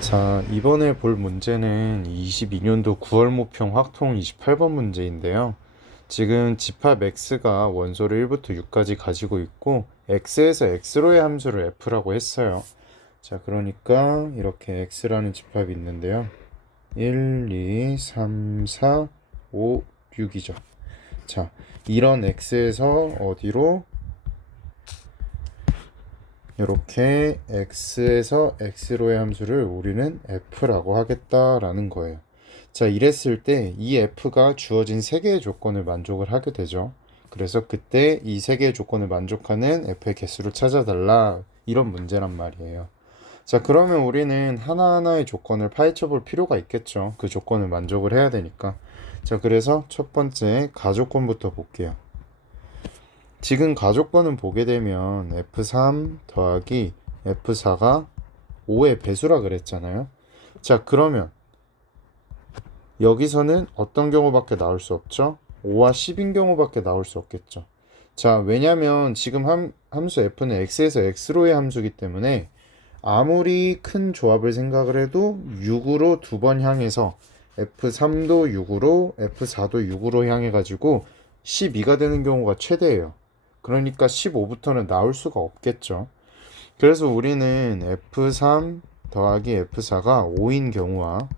자, 이번에 볼 문제는 22년도 9월 모평 확통 28번 문제인데요. 지금 집합 x가 원소를 1부터 6까지 가지고 있고 x에서 x로의 함수를 f라고 했어요. 자, 그러니까 이렇게 x라는 집합이 있는데요. 1, 2, 3, 4, 5, 6이죠. 자, 이런 x에서 어디로 이렇게 x에서 x로의 함수를 우리는 f라고 하겠다라는 거예요. 자, 이랬을 때 이 f가 주어진 세 개의 조건을 만족을 하게 되죠. 그래서 그때 이 세 개의 조건을 만족하는 f의 개수를 찾아달라 이런 문제란 말이에요. 자, 그러면 우리는 하나하나의 조건을 파헤쳐 볼 필요가 있겠죠. 그 조건을 만족을 해야 되니까. 자, 그래서 첫 번째 가조건부터 볼게요. 지금 가족권은 보게 되면 F3 더하기 F4가 5의 배수라 그랬잖아요. 자, 그러면 여기서는 어떤 경우밖에 나올 수 없죠? 5와 10인 경우밖에 나올 수 없겠죠. 자, 왜냐면 지금 함, 함수 F는 X에서 X로의 함수기 때문에 아무리 큰 조합을 생각을 해도 6으로 두 번 향해서 F3도 6으로 F4도 6으로 향해 가지고 12가 되는 경우가 최대예요. 그러니까 15부터는 나올 수가 없겠죠. 그래서 우리는 F3 더하기 F4가 5인 경우와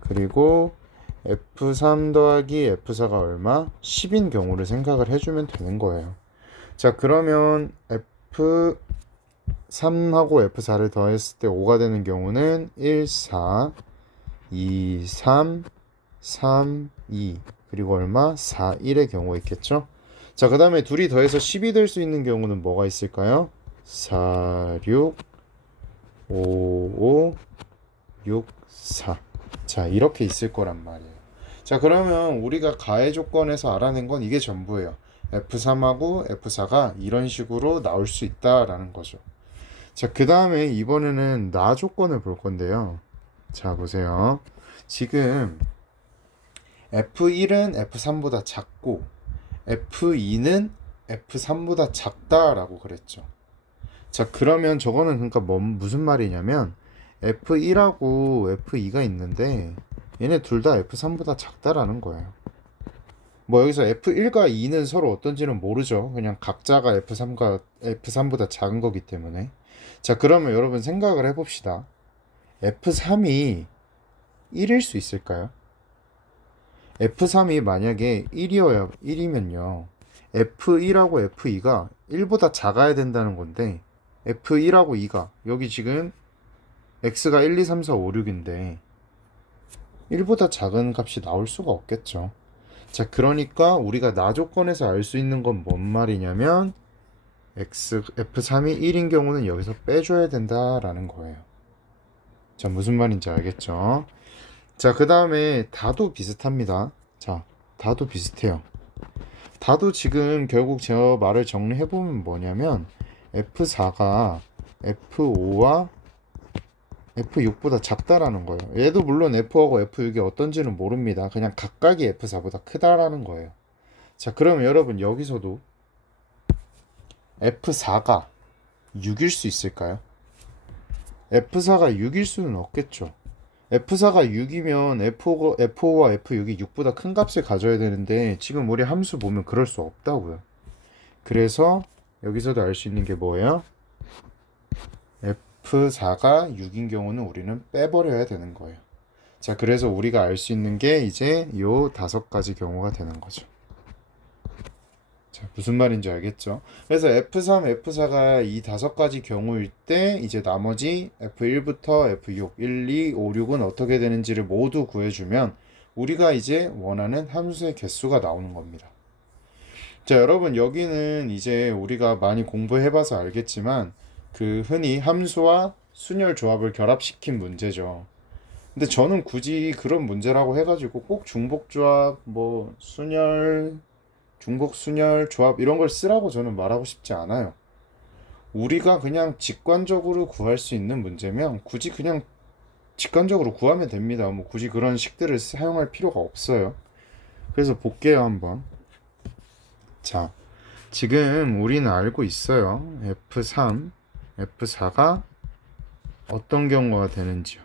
그리고 F3 더하기 F4가 얼마? 10인 경우를 생각을 해주면 되는 거예요. 자, 그러면 F3하고 F4를 더했을 때 5가 되는 경우는 1, 4, 2, 3, 3, 2 그리고 얼마? 4, 1의 경우가 있겠죠? 자, 그 다음에 둘이 더해서 10이 될 수 있는 경우는 뭐가 있을까요? 4, 6, 5, 5, 6, 4. 자, 이렇게 있을 거란 말이에요. 자, 그러면 우리가 가해 조건에서 알아낸 건 이게 전부예요. F3하고 F4가 이런 식으로 나올 수 있다라는 거죠. 자, 그 다음에 이번에는 나 조건을 볼 건데요. 자, 보세요. 지금 F1은 F3보다 작고 F2는 F3보다 작다라고 그랬죠. 자, 그러면 저거는 그러니까 뭔 무슨 말이냐면 F1하고 F2가 있는데 얘네 둘 다 F3보다 작다라는 거예요. 뭐 여기서 F1과 2는 서로 어떤지는 모르죠. 그냥 각자가 F3과 F3보다 작은 거기 때문에. 자, 그러면 여러분 생각을 해 봅시다. F3이 1일 수 있을까요? F3이 만약에 1이어야 1이면요. F1하고 F2가 1보다 작아야 된다는 건데 F1하고 2가 여기 지금 X가 1, 2, 3, 4, 5, 6인데 1보다 작은 값이 나올 수가 없겠죠. 자, 그러니까 우리가 나 조건에서 알 수 있는 건 뭔 말이냐면 X, F3이 1인 경우는 여기서 빼줘야 된다라는 거예요. 자, 무슨 말인지 알겠죠? 자, 그 다음에 다도 비슷합니다. 자, 다도 비슷해요. 다도 지금 결국 제가 말을 정리해보면 뭐냐면 F4가 F5와 F6보다 작다라는 거예요. 얘도 물론 F5하고 F6이 어떤지는 모릅니다. 그냥 각각이 F4보다 크다라는 거예요. 자, 그러면 여러분 여기서도 F4가 6일 수 있을까요? F4가 6일 수는 없겠죠. F4가 6이면 F5, F5와 F6이 6보다 큰 값을 가져야 되는데 지금 우리 함수 보면 그럴 수 없다고요. 그래서 여기서도 알 수 있는 게 뭐예요? F4가 6인 경우는 우리는 빼버려야 되는 거예요. 자, 그래서 우리가 알 수 있는 게 이제 요 다섯 가지 경우가 되는 거죠. 자, 무슨 말인지 알겠죠? 그래서 F3, F4가 이 다섯 가지 경우일 때 이제 나머지 F1부터 F6, 1, 2, 5, 6은 어떻게 되는지를 모두 구해주면 우리가 이제 원하는 함수의 개수가 나오는 겁니다. 자, 여러분 여기는 이제 우리가 많이 공부해봐서 알겠지만 그 흔히 함수와 순열 조합을 결합시킨 문제죠. 근데 저는 굳이 그런 문제라고 해가지고 꼭 중복 조합, 뭐 순열, 중복 순열 조합 이런 걸 쓰라고 저는 말하고 싶지 않아요. 우리가 그냥 직관적으로 구할 수 있는 문제면 굳이 그냥 직관적으로 구하면 됩니다. 뭐 굳이 그런 식들을 사용할 필요가 없어요. 그래서 볼게요, 한번. 자, 지금 우리는 알고 있어요. F3, F4가 어떤 경우가 되는지요.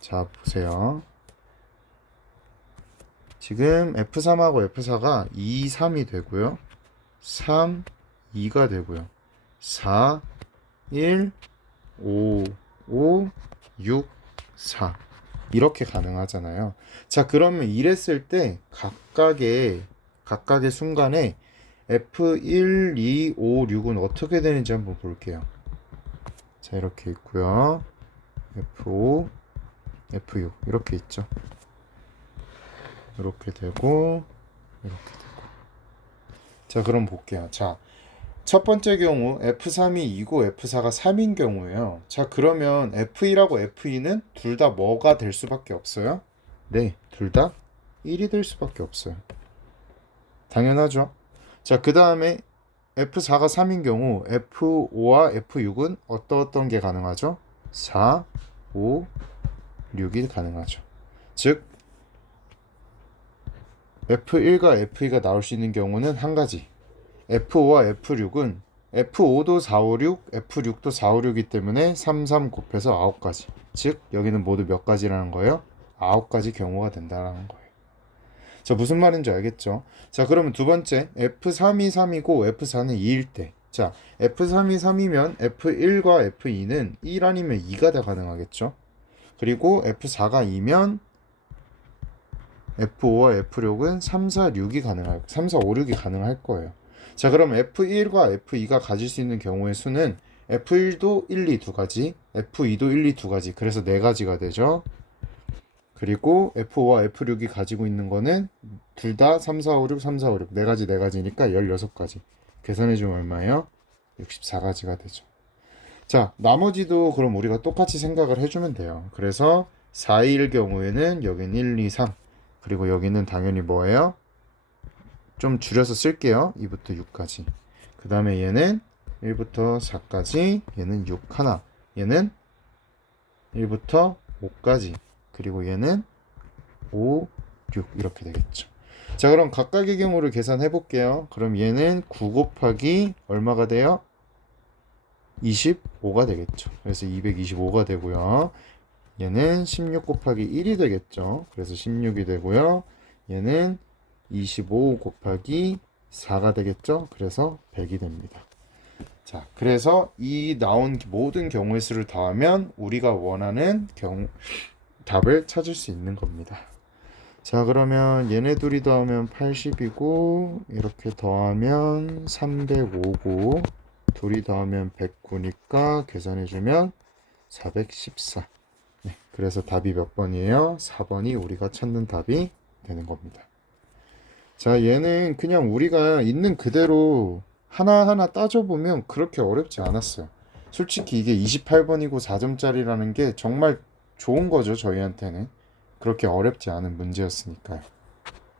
자, 보세요. 지금 F3하고 F4가 2, 3이 되고요. 3, 2가 되고요. 4, 1, 5, 5, 6, 4. 이렇게 가능하잖아요. 자, 그러면 이랬을 때 각각의 각각의 순간에 F1, 2, 5, 6은 어떻게 되는지 한번 볼게요. 자, 이렇게 있고요. F5, F6 이렇게 있죠. 이렇게 되고 이렇게 되고. 자, 그럼 볼게요. 자, 첫 번째 경우 F3이 2고 F4가 3인 경우예요. 자, 그러면 F1하고 F2는 둘 다 뭐가 될 수밖에 없어요? 네, 둘 다 1이 될 수밖에 없어요. 당연하죠. 자, 그 다음에 F4가 3인 경우 F5와 F6은 어떤 어떤 게 가능하죠? 4, 5, 6이 가능하죠. 즉 F1과 F2가 나올 수 있는 경우는 한 가지. F5와 F6은 F5도 4, 5, 6, F6도 4, 5, 6이기 때문에 3, 3 곱해서 9가지. 즉 여기는 모두 몇 가지라는 거예요? 9가지 경우가 된다라는 거예요. 자, 무슨 말인지 알겠죠? 자, 그러면 두 번째 F3이 3이고 F4는 2일 때. 자, F3이 3이면 F1과 F2는 1 아니면 2가 다 가능하겠죠? 그리고 F4가 2면 F5와 F6은 3, 4, 6이 가능할 3, 4, 5, 6이 가능할 거예요. 자, 그럼 F1과 F2가 가질 수 있는 경우의 수는 F1도 1, 2 두 가지, F2도 1, 2 두 가지. 그래서 네 가지가 되죠. 그리고 F5와 F6이 가지고 있는 거는 둘 다 3, 4, 5, 6, 3, 4, 5, 6. 네 가지, 네 가지니까 16가지. 계산해 주면 얼마예요? 64가지가 되죠. 자, 나머지도 그럼 우리가 똑같이 생각을 해주면 돼요. 그래서 4일 경우에는 여기는 1, 2, 3. 그리고 여기는 당연히 뭐예요? 좀 줄여서 쓸게요. 2부터 6까지. 그 다음에 얘는 1부터 4까지. 얘는 6 하나. 얘는 1부터 5까지. 그리고 얘는 5, 6 이렇게 되겠죠. 자, 그럼 각각의 경우를 계산해 볼게요. 그럼 얘는 9 곱하기 얼마가 돼요? 25가 되겠죠. 그래서 225가 되고요. 얘는 16 곱하기 1이 되겠죠. 그래서 16이 되고요. 얘는 25 곱하기 4가 되겠죠. 그래서 100이 됩니다. 자, 그래서 이 나온 모든 경우의 수를 더하면 우리가 원하는 경우 답을 찾을 수 있는 겁니다. 자, 그러면 얘네 둘이 더하면 80이고 이렇게 더하면 305고 둘이 더하면 109니까 계산해 주면 414. 네, 그래서 답이 몇 번이에요? 4번이 우리가 찾는 답이 되는 겁니다. 자, 얘는 그냥 우리가 있는 그대로 하나하나 따져보면 그렇게 어렵지 않았어요. 솔직히 이게 28번이고 4점짜리라는 게 정말 좋은 거죠, 저희한테는. 그렇게 어렵지 않은 문제였으니까요.